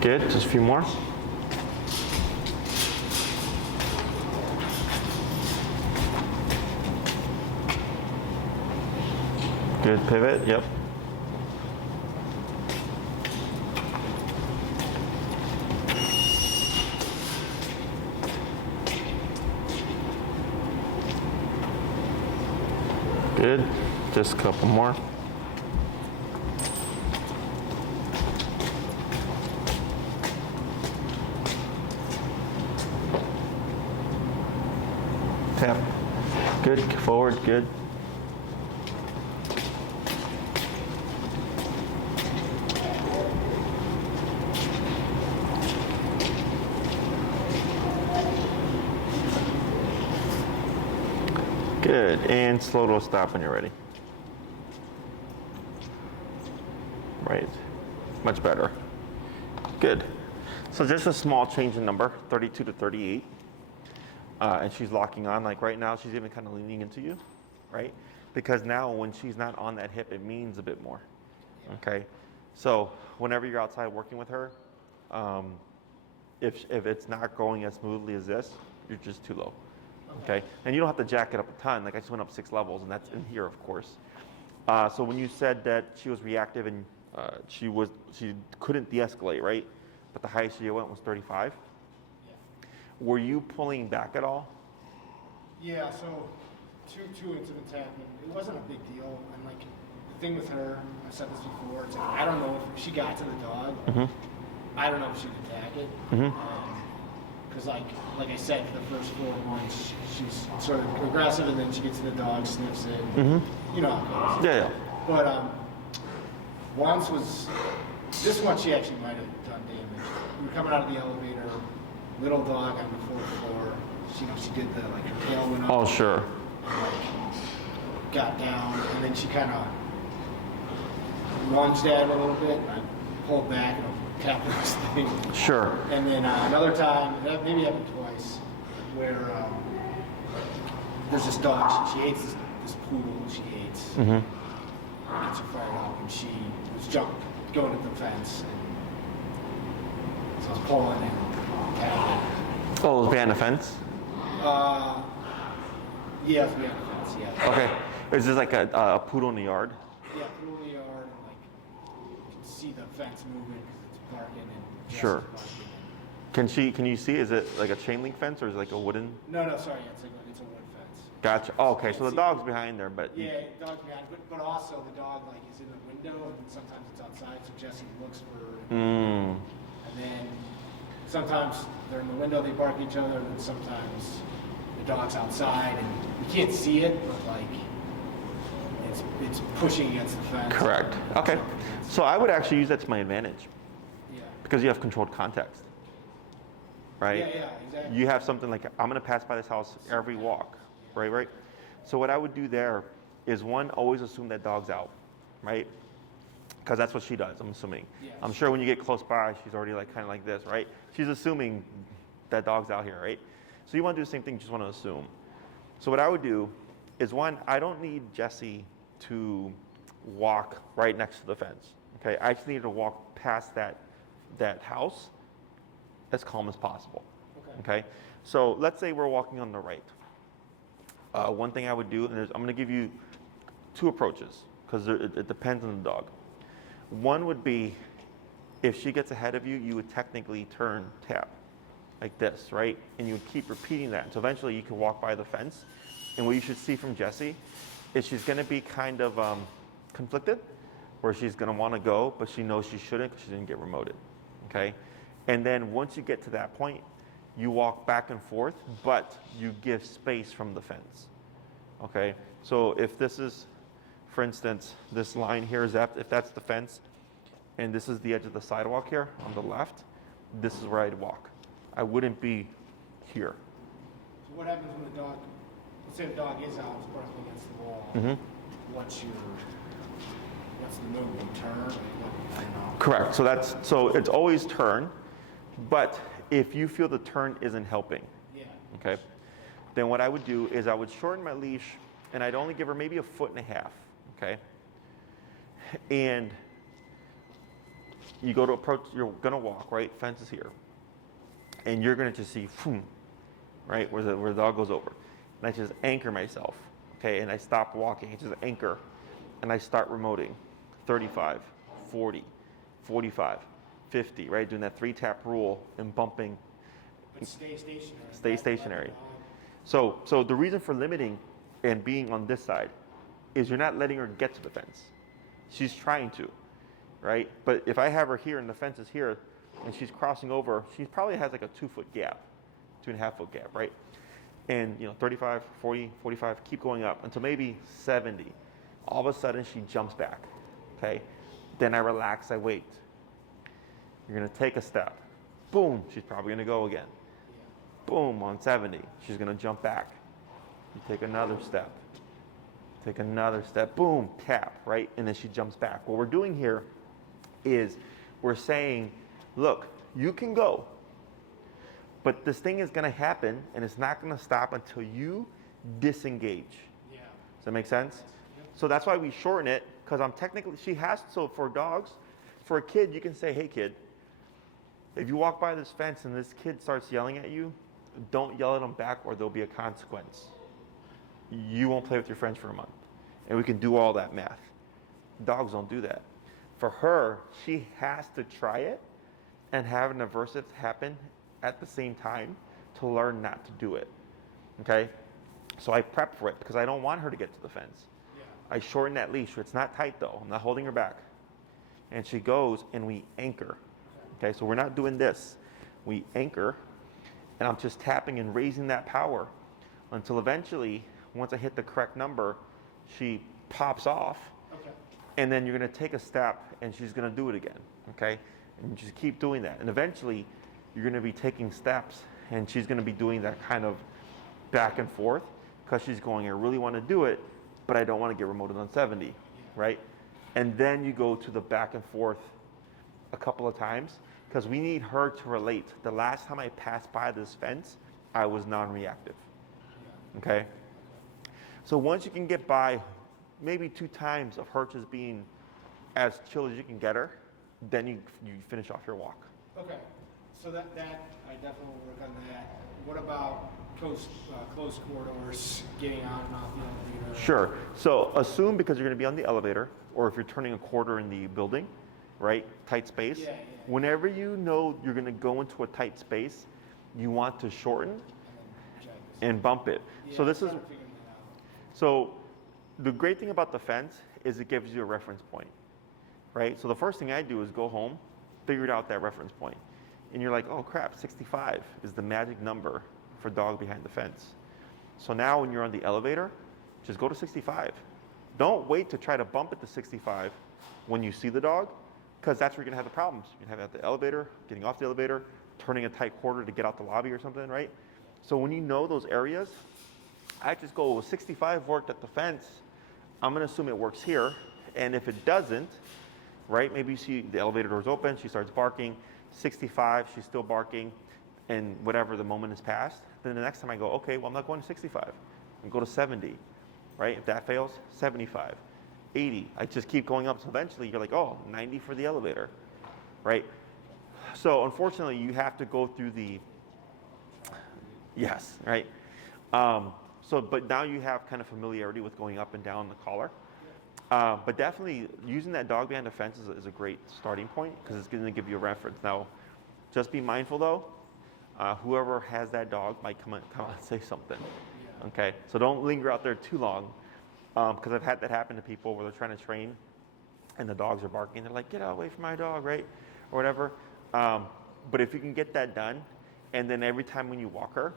Good, just a few more. Good, pivot, yep. Good, just a couple more. Tap. Good, forward, good. Good, and slow to a stop when you're ready. Right, much better. Good. So just a small change in number, 32 to 38. And she's locking on, like right now, she's even kind of leaning into you, right? Because now when she's not on that hip, it means a bit more, okay? So whenever you're outside working with her, if it's not going as smoothly as this, you're just too low, okay? And you don't have to jack it up a ton, like I just went up 6 levels, and that's in here, of course. So when you said that she was reactive and she couldn't de-escalate, right? But the highest she went was 35. Were you pulling back at all? Yeah, so two incidents happened. It wasn't a big deal. And like the thing with her, I've said this before, it's like I don't know if she got to the dog. I don't know if she'd attack it. Because like I said, for the first 4 months, she's sort of aggressive, and then she gets to the dog, sniffs it. You know how it goes. Yeah. But once was, this one she actually might have done damage. We were coming out of the elevator. Little dog on the 4th floor. She did the like her tail went up. Oh sure. And, like, got down, and then she kind of lunged at him a little bit, and I pulled back and tapped this thing. Sure. And then another time, that maybe happened twice, where there's this dog. She hates this poodle. She hates. Gets her fired up, and she was going at the fence. And so I was pulling and. Oh, it was behind the fence? Yeah, it's behind the fence, yeah. Okay. Is this like a poodle in the yard? Yeah, poodle in the yard, and like, you can see the fence moving because it's barking and Jesse's Sure. barking. Can you see, is it like a chain link fence or is it like a wooden? No, sorry, it's a wood fence. Gotcha. Oh, okay, Can't so the see. dog's behind there, but. Yeah, dog's behind, but also the dog like is in the window and sometimes it's outside, so Jesse looks for. Mm. And then sometimes they're in the window, they bark at each other, and then sometimes the dog's outside and you can't see it, but like it's pushing against the fence. Correct. Okay. So I would actually use that to my advantage Yeah. because you have controlled context, right? Yeah, exactly. You have something like, I'm going to pass by this house every walk, right? So what I would do there is, one, always assume that dog's out, right? Because that's what she does, I'm assuming. Yeah, I'm sure when you get close by, she's already like kind of like this, right? She's assuming that dog's out here, right? So you want to do the same thing, you just want to assume. So what I would do is, one, I don't need Jessie to walk right next to the fence, okay? I just need her to walk past that house as calm as possible, okay? So let's say we're walking on the right. One thing I would do, and I'm going to give you two approaches because it depends on the dog. One would be, if she gets ahead of you, you would technically turn tap like this, right? And you would keep repeating that. So eventually you can walk by the fence. And what you should see from Jessie is she's going to be kind of conflicted, where she's going to want to go, but she knows she shouldn't because she didn't get remoted, okay? And then once you get to that point, you walk back and forth, but you give space from the fence, okay? So if this is, for instance, this line here is if that's the fence, and this is the edge of the sidewalk here on the left, this is where I'd walk. I wouldn't be here. So what happens when the dog, let's say the dog is out, it's brushing against the wall, what's the move? You turn? I don't know. Correct. So it's always turn, but if you feel the turn isn't helping, okay, then what I would do is I would shorten my leash, and I'd only give her maybe 1.5 feet, okay? And you go to approach, you're gonna walk, right? Fence is here. And you're gonna just see, right, where the dog goes over. And I just anchor myself, okay? And I stop walking, I just anchor, and I start remoting. 35, 40, 45, 50, right? Doing that 3-tap rule and bumping. But stay stationary. Stay stationary. So the reason for limiting and being on this side is you're not letting her get to the fence. She's trying to, right? But if I have her here and the fence is here and she's crossing over, she probably has like a 2-foot gap, 2.5-foot gap, right? And 35, 40, 45, keep going up until maybe 70. All of a sudden she jumps back, okay? Then I relax, I wait. You're gonna take a step. Boom, she's probably gonna go again. Boom, on 70, she's gonna jump back. You take another step. Take another step, boom, tap, right? And then she jumps back. What we're doing here is we're saying, look, you can go, but this thing is gonna happen and it's not gonna stop until you disengage. Yeah. Does that make sense? So that's why we shorten it, because so for dogs, for a kid, you can say, hey kid, if you walk by this fence and this kid starts yelling at you, don't yell at them back or there'll be a consequence. You won't play with your friends for a month. And we can do all that math. Dogs don't do that. For her, she has to try it and have an aversive happen at the same time to learn not to do it, okay? So I prep for it because I don't want her to get to the fence. I shorten that leash. It's not tight though. I'm not holding her back. And she goes and we anchor. Okay, so we're not doing this. We anchor and I'm just tapping and raising that power until eventually, once I hit the correct number, she pops off. Okay. And then you're gonna take a step and she's gonna do it again, okay? And you just keep doing that. And eventually, you're gonna be taking steps and she's gonna be doing that kind of back and forth because she's going, I really wanna do it, but I don't want to get remoted on 70, right? And then you go to the back and forth a couple of times because we need her to relate. The last time I passed by this fence, I was non-reactive, okay? So once you can get by maybe 2 times of her just being as chill as you can get her, then you finish off your walk. Okay, so that I definitely will work on that. What about close corridors, getting on and off the elevator? Sure. So assume because you're going to be on the elevator, or if you're turning a corner in the building, right? Tight space. Yeah. Whenever you know you're going to go into a tight space, you want to shorten and bump it. Yeah, so this is I'm figuring that out. so the great thing about the fence is it gives you a reference point, right? So the first thing I do is go home, figure out that reference point. And you're like, oh crap, 65 is the magic number for dog behind the fence. So now when you're on the elevator, just go to 65. Don't wait to try to bump it to 65 when you see the dog, because that's where you're gonna have the problems. You're gonna have it at the elevator, getting off the elevator, turning a tight quarter to get out the lobby or something, right? So when you know those areas, I just go, well, 65 worked at the fence. I'm gonna assume it works here. And if it doesn't, right, maybe you see the elevator door's open, she starts barking, 65, she's still barking, and whatever the moment has passed, then the next time I go, okay, well, I'm not going to 65. I'm go to 70, right? If that fails, 75, 80. I just keep going up. So eventually you're like, oh, 90 for the elevator, right? So unfortunately, you have to go through the, yes, right? But now you have kind of familiarity with going up and down the collar. But definitely using that dog behind the fence is a great starting point because it's going to give you a reference. Now, just be mindful though, whoever has that dog might come on and say something. Okay, so don't linger out there too long because I've had that happen to people where they're trying to train and the dogs are barking. They're like, get away from my dog, right? Or whatever. But if you can get that done, and then every time when you walk her,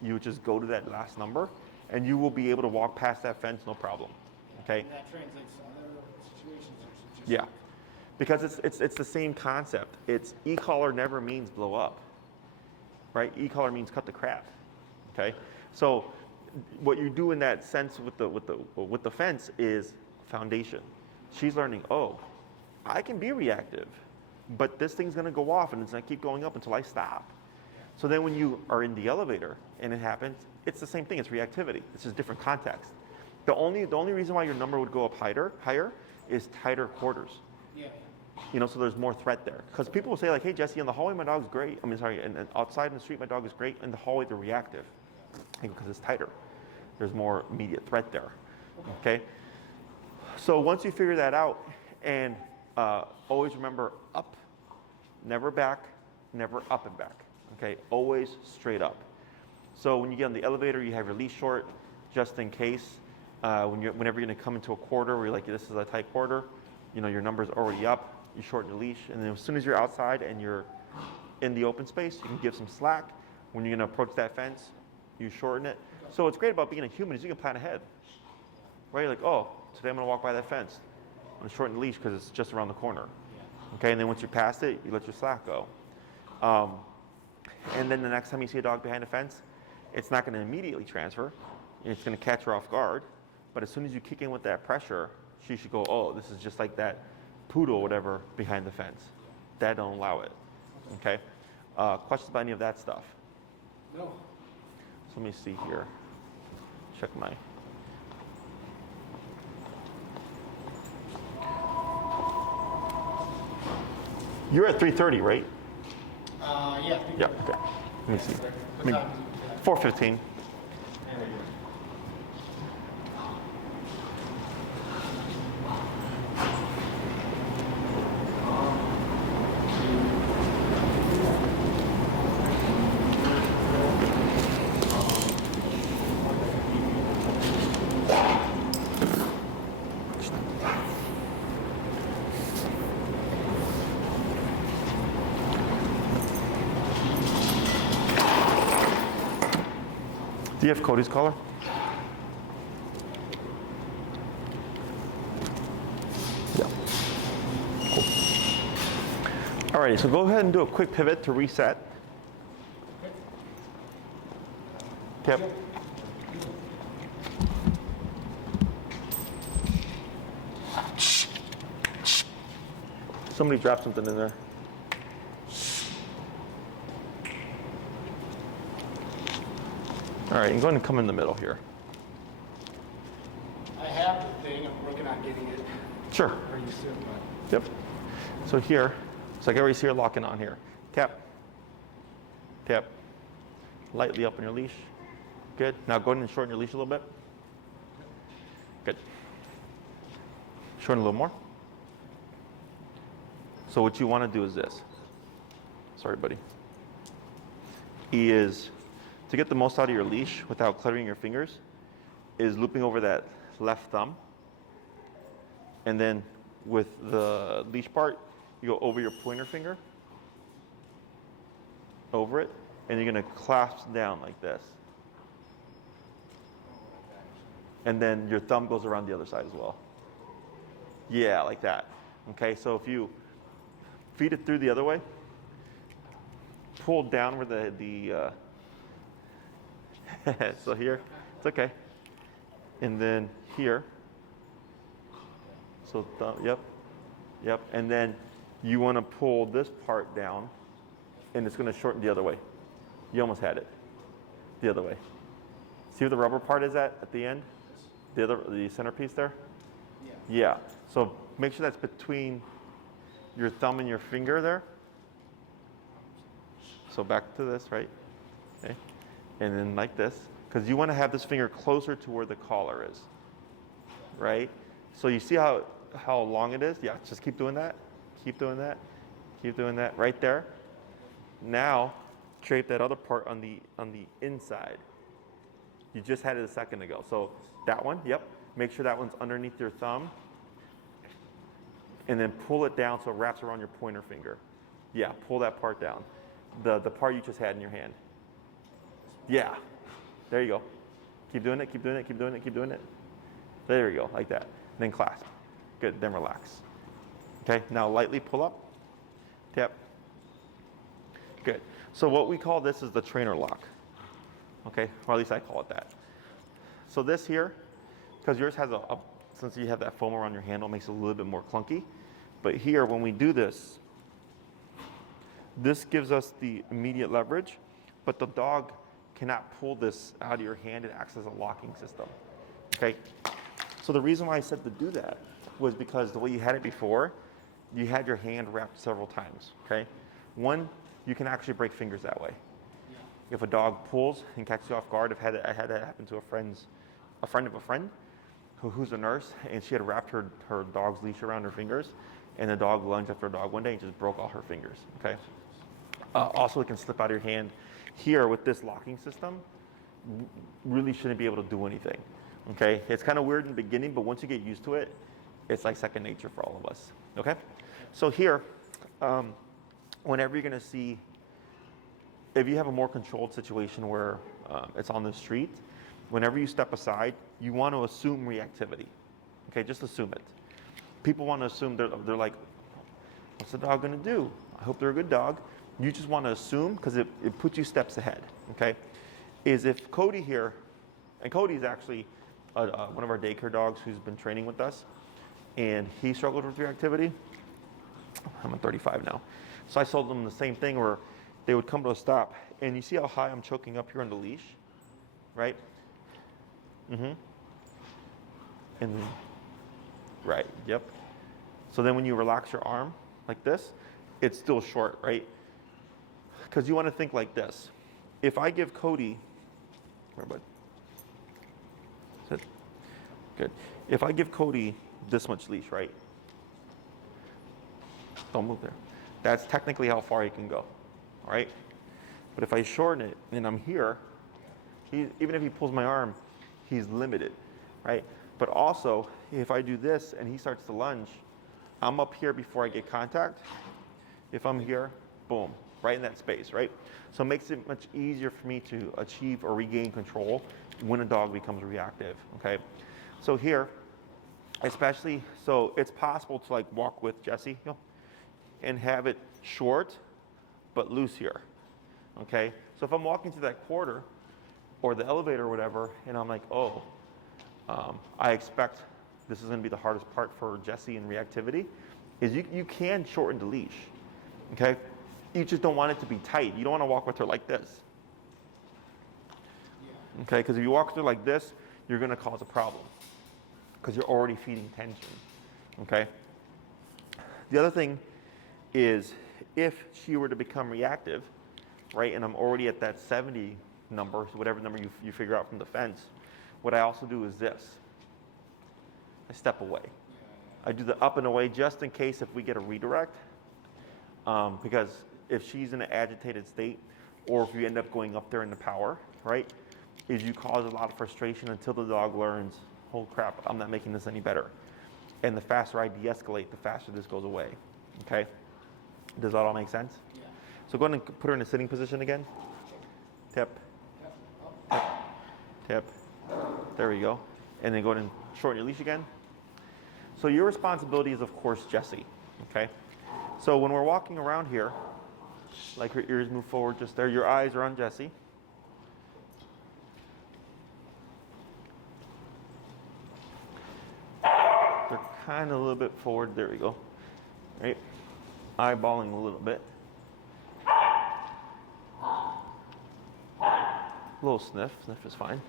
you just go to that last number and you will be able to walk past that fence no problem. Okay. And that translates to other situations. Or just Yeah, because it's the same concept. It's e-collar never means blow up, right? E-collar means cut the crap. Okay, so what you do in that sense with the fence is foundation. She's learning. Oh, I can be reactive, but this thing's gonna go off and it's gonna keep going up until I stop. So then when you are in the elevator and it happens, it's the same thing. It's reactivity. It's just different context. The only reason why your number would go up higher is tighter quarters. Yeah. You know, so there's more threat there. Because people will say like, hey, Jesse, in the hallway, my dog's great. I mean, sorry, and outside in the street, my dog is great. In the hallway, they're reactive because it's tighter. There's more immediate threat there. Okay? So once you figure that out, and always remember up, never back, never up and back. Okay? Always straight up. So when you get on the elevator, you have your leash short just in case. Whenever you're going to come into a quarter where you're like, this is a tight quarter, you know, your number's already up, you shorten your leash, and then as soon as you're outside and you're in the open space, you can give some slack. When you're going to approach that fence, you shorten it. So what's great about being a human is you can plan ahead. Right? You're like, oh, today I'm going to walk by that fence. I'm going to shorten the leash because it's just around the corner. Okay, and then once you're past it, you let your slack go. And then the next time you see a dog behind a fence, it's not going to immediately transfer. It's going to catch her off guard. But as soon as you kick in with that pressure, she should go, oh, this is just like that poodle or whatever behind the fence. That don't allow it. Okay? Questions about any of that stuff? No. So let me see here. Check my. You're at 3:30, right? Yeah. Yeah. Okay. Let me see. What time is it? 4:15. Do you have Cody's collar? Yeah. Cool. Alrighty, so go ahead and do a quick pivot to reset. Yep. Somebody dropped something in there. All right, I'm going to come in the middle here. I have the thing. I'm working on getting it Sure. pretty soon. But Yep. So here, so I can already see her locking on here. Tap. Tap. Lightly up on your leash. Good. Now go ahead and shorten your leash a little bit. Good. Shorten a little more. So what you want to do is this. Sorry, buddy. Is to get the most out of your leash without cluttering your fingers is looping over that left thumb. And then with the leash part, you go over your pointer finger, over it, and you're going to clasp down like this. And then your thumb goes around the other side as well. Yeah, like that. Okay, so if you feed it through the other way, pull down where the so here, it's okay. And then here, so yep, and then you want to pull this part down, and it's going to shorten the other way. You almost had it, the other way. See where the rubber part is at the end? The centerpiece there? Yeah. So make sure that's between your thumb and your finger there. So back to this, right? Okay. And then like this, because you want to have this finger closer to where the collar is, right? So you see how long it is? Yeah, just keep doing that. Keep doing that. Keep doing that right there. Now, drape that other part on the inside. You just had it a second ago. So that one, yep. Make sure that one's underneath your thumb. And then pull it down so it wraps around your pointer finger. Yeah, pull that part down. The part you just had in your hand. Yeah, there you go. Keep doing it, keep doing it, keep doing it, keep doing it. There you go, like that. And then clasp. Good, then relax. Okay, now lightly pull up, tap. Good. So what we call this is the trainer lock. Okay, or at least I call it that. So this here, because yours has since you have that foam around your handle, it makes it a little bit more clunky. But here, when we do this, this gives us the immediate leverage, but the dog cannot pull this out of your hand. It acts as a locking system. Okay? So the reason why I said to do that was because the way you had it before, you had your hand wrapped several times. Okay? One, you can actually break fingers that way. If a dog pulls and catches you off guard, I had that happen to a friend of a friend who's a nurse, and she had wrapped her dog's leash around her fingers, and the dog lunged after her dog one day and just broke all her fingers. Okay. Also, it can slip out of your hand. Here with this locking system, really shouldn't be able to do anything. Okay. It's kind of weird in the beginning, but once you get used to it, it's like second nature for all of us. Okay. So here, whenever you're going to see, if you have a more controlled situation where it's on the street, whenever you step aside, you want to assume reactivity. Okay, just assume it. People want to assume they're like, what's the dog going to do? I hope they're a good dog. You just want to assume because it puts you steps ahead. Okay, is if Cody here, and Cody's actually one of our daycare dogs who's been training with us, and he struggled with reactivity. I'm at 35 now, so I told them the same thing where they would come to a stop, and you see how high I'm choking up here on the leash, right? Mm-hmm. And then, right, yep. So then when you relax your arm like this, it's still short, right? Because you want to think like this. If I give Cody, where, bud? Sit. Good. If I give Cody this much leash, right? Don't move there. That's technically how far he can go. All right? But if I shorten it and I'm here, even if he pulls my arm, he's limited, right? But also, if I do this and he starts to lunge, I'm up here before I get contact. If I'm here, boom, right in that space, right? So it makes it much easier for me to achieve or regain control when a dog becomes reactive, okay? So here, especially, so it's possible to like walk with Jessie, and have it short, but loose here, okay? So if I'm walking through that quarter or the elevator or whatever, and I'm like, oh, I expect this is gonna be the hardest part for Jessie in reactivity, is you can shorten the leash, okay? You just don't want it to be tight. You don't wanna walk with her like this, okay? Because if you walk with her like this, you're gonna cause a problem because you're already feeding tension, okay? The other thing is if she were to become reactive, right, and I'm already at that 70 number, so whatever number you figure out from the fence, what I also do is this. I step away. I do the up and away just in case if we get a redirect, because if she's in an agitated state, or if you end up going up there in the power, right, is you cause a lot of frustration until the dog learns, oh crap, I'm not making this any better. And the faster I de-escalate, the faster this goes away, okay? Does that all make sense? Yeah. So go ahead and put her in a sitting position again. Tip, tip, tip. There we go. And then go ahead and shorten your leash again. So your responsibility is, of course, Jessie, okay? So when we're walking around here, like her ears move forward just there, your eyes are on Jessie. They're kind of a little bit forward, there we go, right? Eyeballing a little bit. A little sniff is fine.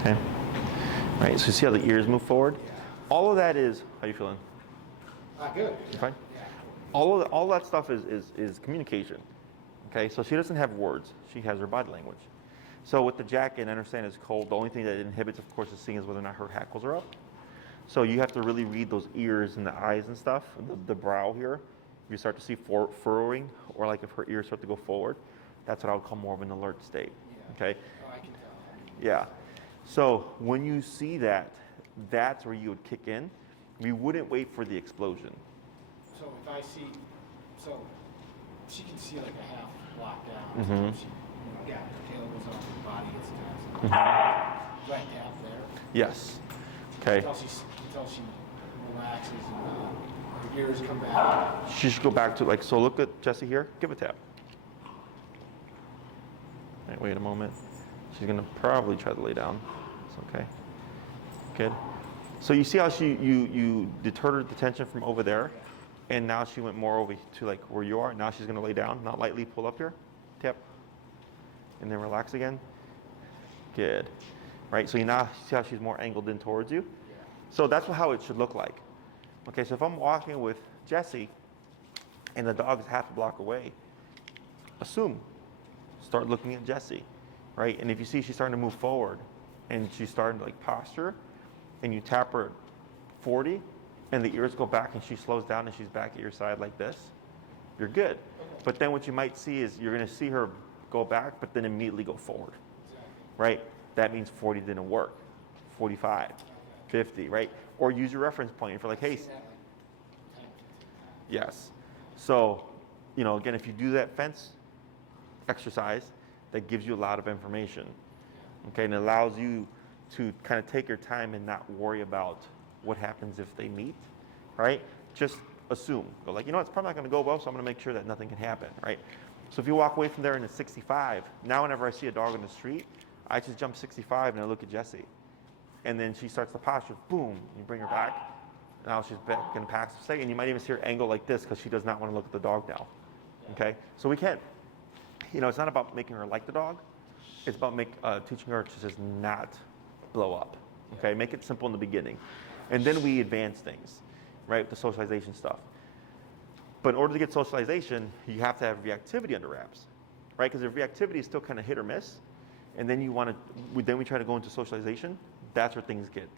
Okay. All right, so you see how the ears move forward? Yeah. All of that is, how you feeling? Good. You fine? Yeah. All that stuff is communication. Okay, so she doesn't have words. She has her body language. So with the jacket, I understand it's cold. The only thing that inhibits, of course, is seeing is whether or not her hackles are up. So you have to really read those ears and the eyes and stuff, the brow here. If you start to see furrowing, or like if her ears start to go forward, that's what I would call more of an alert state. Yeah. Okay? Oh, I can tell. Yeah. So when you see that, that's where you would kick in. We wouldn't wait for the explosion. So if I see, so she can see like a half block down. Mhm. She, her tail goes off, her body gets tense. Mhm. Do I tap there? Yes. Okay. Until she relaxes and her ears come back. She should go back to, like, so look at Jessie here. Give a tap. Right, wait a moment. She's going to probably try to lay down. It's okay. Good. So you see how you deterred the tension from over there, and now she went more over to like where you are. Now she's going to lay down. Not lightly pull up here. Tap. And then relax again. Good. Right, so you now see how she's more angled in towards you. So that's how it should look like. Okay, so if I'm walking with Jessie and the dog is half a block away, assume, start looking at Jessie, right? And if you see she's starting to move forward and she's starting to like posture, and you tap her at 40 and the ears go back and she slows down and she's back at your side like this, you're good. Okay. But then what you might see is you're going to see her go back but then immediately go forward, right? That means 40 didn't work. 45, 50, right? Or use your reference point for like, hey, yes. So, you know, again, if you do that fence exercise, that gives you a lot of information, okay? And it allows you to kind of take your time and not worry about what happens if they meet, right? Just assume. Go like, you know, it's probably not going to go well, so I'm going to make sure that nothing can happen, right? So if you walk away from there and it's 65, now whenever I see a dog on the street, I just jump 65 and I look at Jessie. And then she starts to posture, boom, you bring her back. Now she's back in a passive state, and you might even see her angle like this because she does not want to look at the dog now, okay? So we can't, you know, it's not about making her like the dog. It's about teaching her to just not blow up, okay? Make it simple in the beginning. And then we advance things, right, the socialization stuff. But in order to get socialization, you have to have reactivity under wraps, right? Because if reactivity is still kind of hit or miss, and then then we try to go into socialization, that's where things get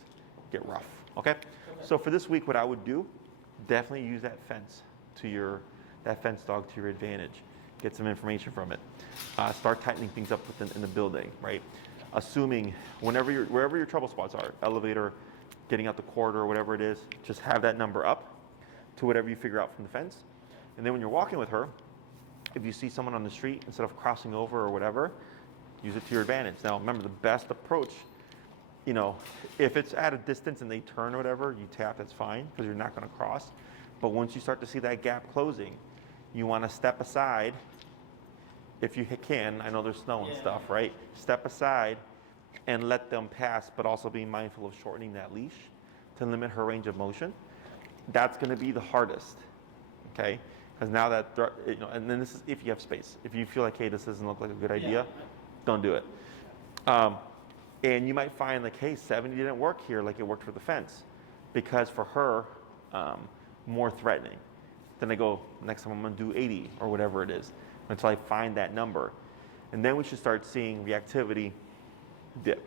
rough, okay? So for this week, what I would do, definitely use that fence dog to your advantage. Get some information from it. Start tightening things up in the building, right? Assuming wherever your trouble spots are, elevator, getting out the corridor, whatever it is, just have that number up to whatever you figure out from the fence. And then when you're walking with her, if you see someone on the street, instead of crossing over or whatever, use it to your advantage. Now, remember, the best approach, you know, if it's at a distance and they turn or whatever, you tap, that's fine, because you're not going to cross. But once you start to see that gap closing, you want to step aside, if you can. I know there's snow and stuff, right? Step aside and let them pass, but also be mindful of shortening that leash to limit her range of motion. That's going to be the hardest, okay? Because now that, you know, and then this is if you have space. If you feel like, hey, this doesn't look like a good idea, don't do it. And you might find like, hey, 70 didn't work here like it worked for the fence, because for her, more threatening. Then I go, next time I'm going to do 80 or whatever it is until I find that number. And then we should start seeing reactivity dip.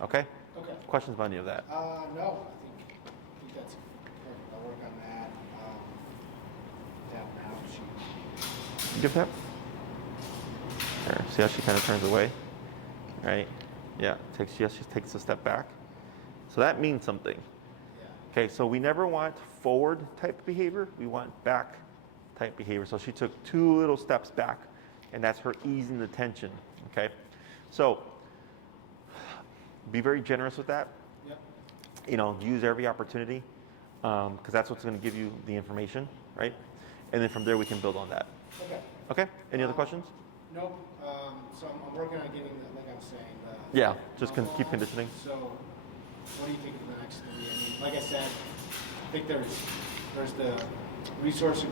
Okay? Okay. Questions about any of that? No, I think that's perfect. I'll work on that. Tap now. She... You give that? There, see how she kind of turns away? Right? Yeah, she takes a step back. So that means something. Yeah. Okay, so we never want forward type behavior, we want back type behavior. So she took 2 little steps back, and that's her easing the tension. Okay? So be very generous with that. Yep. You know, use every opportunity, because that's what's going to give you the information, right? And then from there we can build on that. Okay. Okay? Any other questions? Nope. So I'm working on getting, like I was saying, Yeah, just keep conditioning. So, what do you think of the next 3? I mean, like I said, I think there's the resource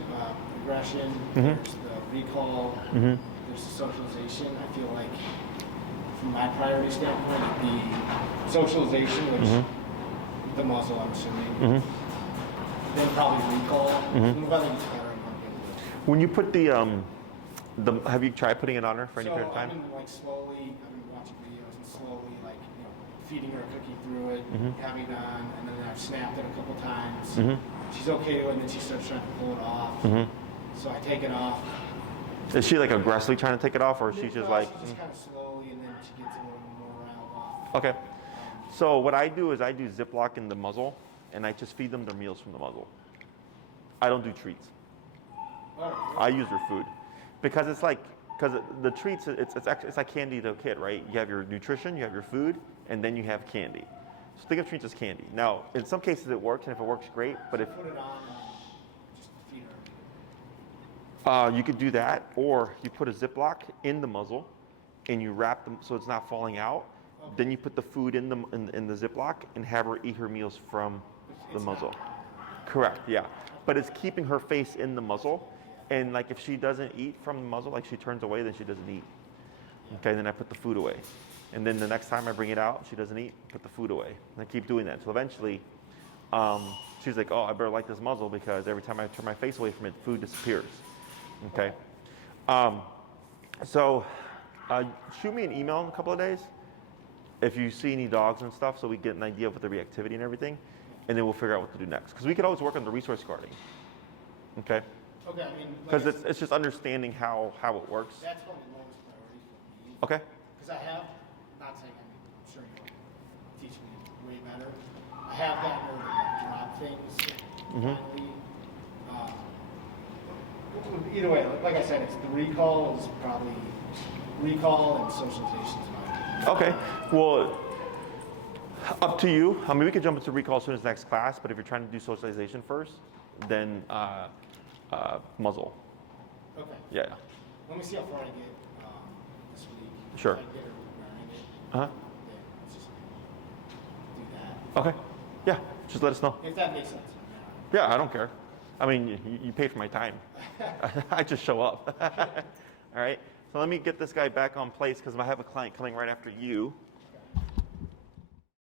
regression, there's the recall, there's the socialization. I feel like, from my priority standpoint, the socialization, which the muzzle, I'm assuming, then probably recall. Move on to better. When you put have you tried putting it on her for any period of time? I've been I've been watching videos and slowly feeding her a cookie through it, having it on, and then I've snapped it a couple times. She's okay with it, and then she starts trying to pull it off. So I take it off. Is she aggressively trying to take it off, or she's just like? She's just kind of slowly, and then she gets a little more riled off. Okay. So what I do is I do Ziploc in the muzzle, and I just feed them their meals from the muzzle. I don't do treats. I use their food, because the treats, it's like candy to a kid, right? You have your nutrition, you have your food, and then you have candy. So think of treats as candy. Now, in some cases it works, and if it works, great. But if put it on and just feed her. you could do that, or you put a Ziploc in the muzzle, and you wrap them so it's not falling out. Okay. Then you put the food in the Ziploc and have her eat her meals from the muzzle. Correct. Yeah, but it's keeping her face in the muzzle. And if she doesn't eat from the muzzle, she turns away, then she doesn't eat. Okay, then I put the food away. And then the next time I bring it out, she doesn't eat, put the food away. And I keep doing that. So eventually, she's like, oh, I better like this muzzle, because every time I turn my face away from it, food disappears. Okay. So shoot me an email in a couple of days if you see any dogs and stuff, so we get an idea of what the reactivity and everything, and then we'll figure out what to do next. Because we could always work on the resource guarding. Okay. Okay, I mean, because it's just understanding how it works. That's probably the lowest priority for me. Okay. Because I have, not saying, I'm sure you'll teach me way better. I have gotten her to drop things finally. Either way, like I said, it's the recall is probably recall and socialization is mine. Okay. Well, up to you. I mean, we could jump into recall as soon as next class, but if you're trying to do socialization first, then muzzle. Okay. Yeah. Let me see how far I get this week. Sure. If I get her wearing it. Uh-huh. Then let's just do that. Okay. Yeah. Just let us know. If that makes sense. Yeah, I don't care. I mean, you pay for my time. I just show up. All right. So let me get this guy back on place, because I have a client coming right after you.